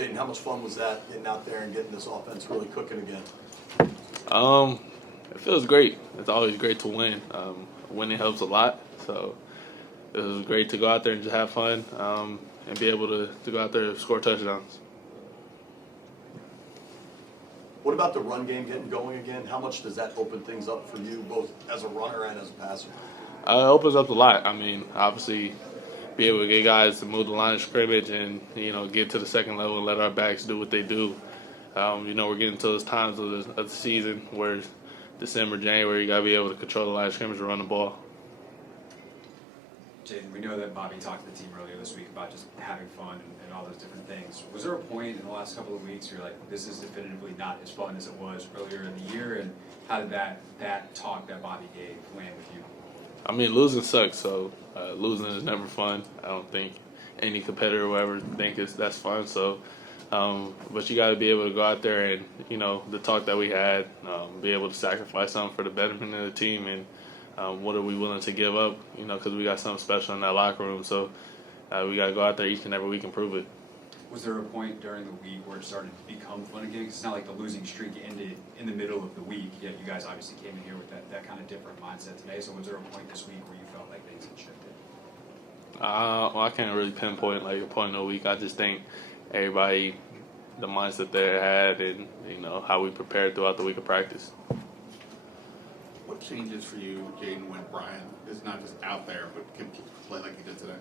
Jayden, how much fun was that getting out there and getting this offense really cooking again? It feels great. It's always great to win. Winning helps a lot, so it was great to go out there and just have fun and be able to go out there and score touchdowns. What about the run game getting going again? How much does that open things up for you, both as a runner and as a passer? It opens up a lot. I mean, obviously, be able to get guys to move the line of scrimmage and get to the second level and let our backs do what they do. We're getting to those times of the season where December, January, you got to be able to control the line of scrimmage and run the ball. Jayden, we know that Bobby talked to the team earlier this week about just having fun and all those different things. Was there a point in the last couple of weeks where you're like, this is definitively not as fun as it was earlier in the year? And how did that talk that Bobby gave land with you? I mean, losing sucks, so losing is never fun. I don't think any competitor will ever think that's fun. So, but you got to be able to go out there and, the talk that we had, be able to sacrifice something for the betterment of the team and what are we willing to give up, because we got something special in that locker room. So we got to go out there each and every week and prove it. Was there a point during the week where it started to become fun again? Because it's not like the losing streak ended in the middle of the week, yet you guys obviously came in here with that kind of different mindset today. So was there a point this week where you felt like things had shifted? Well, I can't really pinpoint like a point in a week. I just think everybody, the mindset they had and, how we prepared throughout the week of practice. What changes for you, Jayden, when Brian is not just out there but can play like he did today?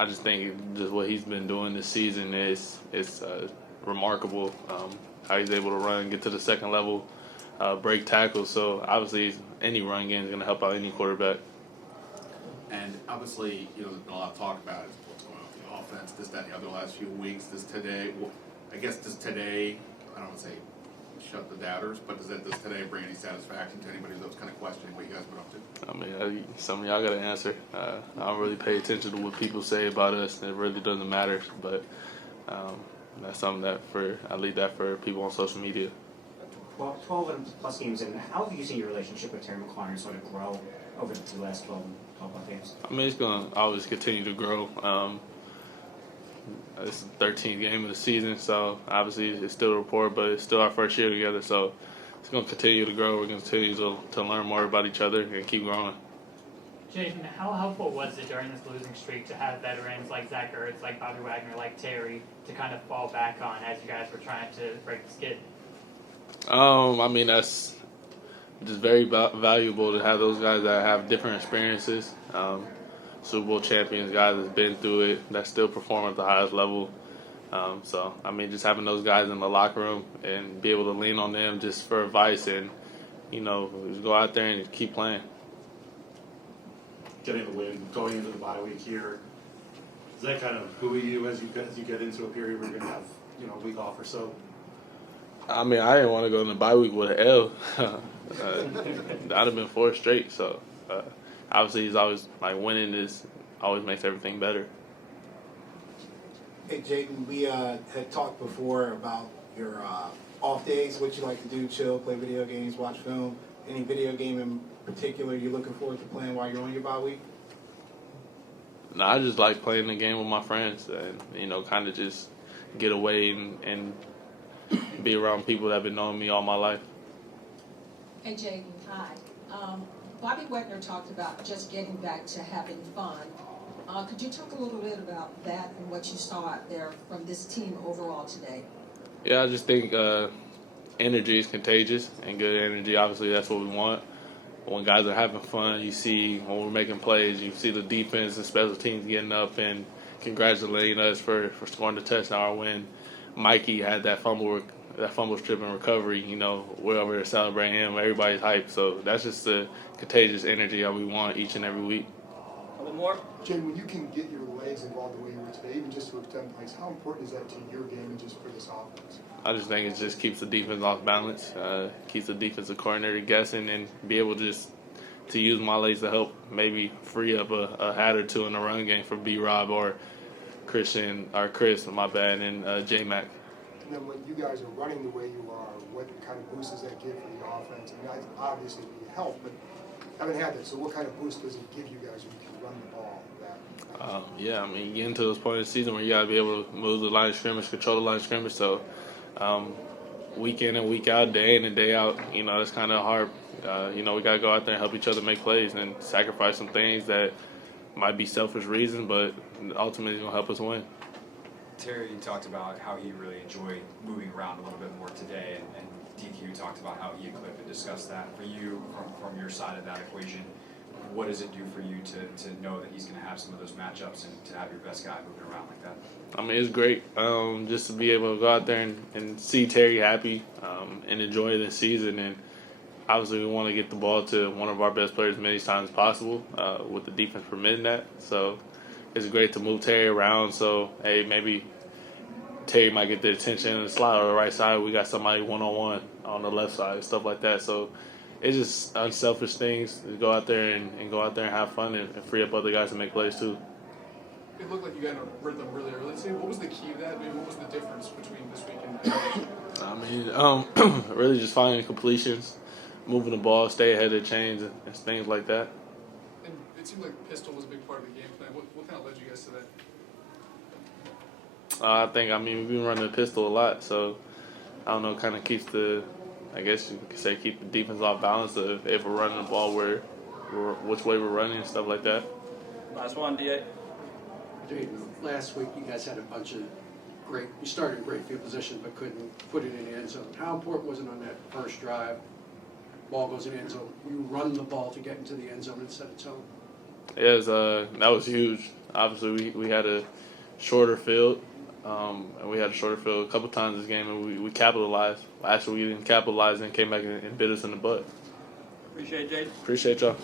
I just think just what he's been doing this season is remarkable. How he's able to run, get to the second level, break tackles. So obviously, any run game is going to help out any quarterback. And obviously, there's been a lot of talk about what's going on with the offense, this, that, and the other last few weeks. Does today, I don't want to say shut the doubters, but does today bring any satisfaction to anybody that was kind of questioning what you guys been up to? I mean, some of y'all got to answer. I don't really pay attention to what people say about us. It really doesn't matter. But that's something that I leave that for people on social media. Well, 12 and plus games in, how have you seen your relationship with Terry McLaurin sort of grow over the last 12 plus games? I mean, it's going to always continue to grow. It's the 13th game of the season, so obviously it's still a report, but it's still our first year together, so it's going to continue to grow. We're going to continue to learn more about each other and keep growing. Jayden, how helpful was it during this losing streak to have veterans like Zach Ertz, like Bobby Wagner, like Terry to kind of fall back on as you guys were trying to break the skid? I mean, that's just very valuable to have those guys that have different experiences. Super Bowl champions, guys that's been through it, that still perform at the highest level. So, I mean, just having those guys in the locker room and be able to lean on them just for advice and, just go out there and keep playing. Getting the win, going into the bye week here, does that kind of buoy you as you get into a period where you're going to have, a week off or so? I mean, I didn't want to go in the bye week with an L. I'd have been 4 straight, so obviously he's always, winning always makes everything better. Hey, Jayden, we had talked before about your off days, what you like to do, chill, play video games, watch film. Any video game in particular you're looking forward to playing while you're on your bye week? No, I just like playing the game with my friends and, kind of just get away and be around people that have been knowing me all my life. Hey, Jayden, hi. Bobby Wagner talked about just getting back to having fun. Could you talk a little bit about that and what you saw out there from this team overall today? Yeah, I just think energy is contagious, and good energy, obviously, that's what we want. When guys are having fun, you see when we're making plays, you see the defense and special teams getting up and congratulating us for scoring the touchdown. When Mikey had that fumble strip and recovery, we're over there celebrating him. Everybody's hyped. So that's just the contagious energy that we want each and every week. A little more? Jayden, when you can get your legs involved the way you were today, even just to extend plays, how important is that to your game and just for this offense? I just think it just keeps the defense off balance, keeps the defensive coordinator guessing, and be able just to use my legs to help maybe free up a hat or two in the run game for B-Rob or Chris, and J-Mac. And then when you guys are running the way you are, what kind of boost does that give for the offense? I mean, obviously it would help, but I haven't had that. So what kind of boost does it give you guys when you can run the ball? Yeah, I mean, you get into those points of the season where you got to be able to move the line of scrimmage, control the line of scrimmage. So, week in and week out, day in and day out, it's kind of hard. We got to go out there and help each other make plays and sacrifice some things that might be selfish reasons, but ultimately it's going to help us win. Terry talked about how he really enjoyed moving around a little bit more today, and DQ talked about how he and Cliff had discussed that. For you, from your side of that equation, what does it do for you to know that he's going to have some of those matchups and to have your best guy moving around like that? I mean, it's great just to be able to go out there and see Terry happy and enjoy the season. And obviously, we want to get the ball to one of our best players as many times as possible with the defense permitting that. So it's great to move Terry around. So, hey, maybe Terry might get the attention in the slot or the right side. We got somebody one-on-one on the left side, stuff like that. So it's just unselfish things to go out there and go out there and have fun and free up other guys to make plays too. It looked like you got a rhythm really early. So what was the key to that? Maybe what was the difference between this week and I mean, really just finding completions, moving the ball, stay ahead of the chains, and things like that. And it seemed like pistol was a big part of the game plan. What kind of led you guys to that? We've been running the pistol a lot, so I don't know, kind of keeps keep the defense off balance if we're running the ball which way we're running and stuff like that. Last one, DA. Jayden, last week you guys had a bunch of you started in great field position but couldn't put it in the end zone. How important was it on that first drive? Ball goes in the end zone. You run the ball to get into the end zone and set its own. Yeah, that was huge. Obviously, we had a shorter field. And we had a shorter field a couple times this game, and we capitalized. Actually, we didn't capitalize and came back and bit us in the butt. Appreciate it, Jayden. Appreciate y'all.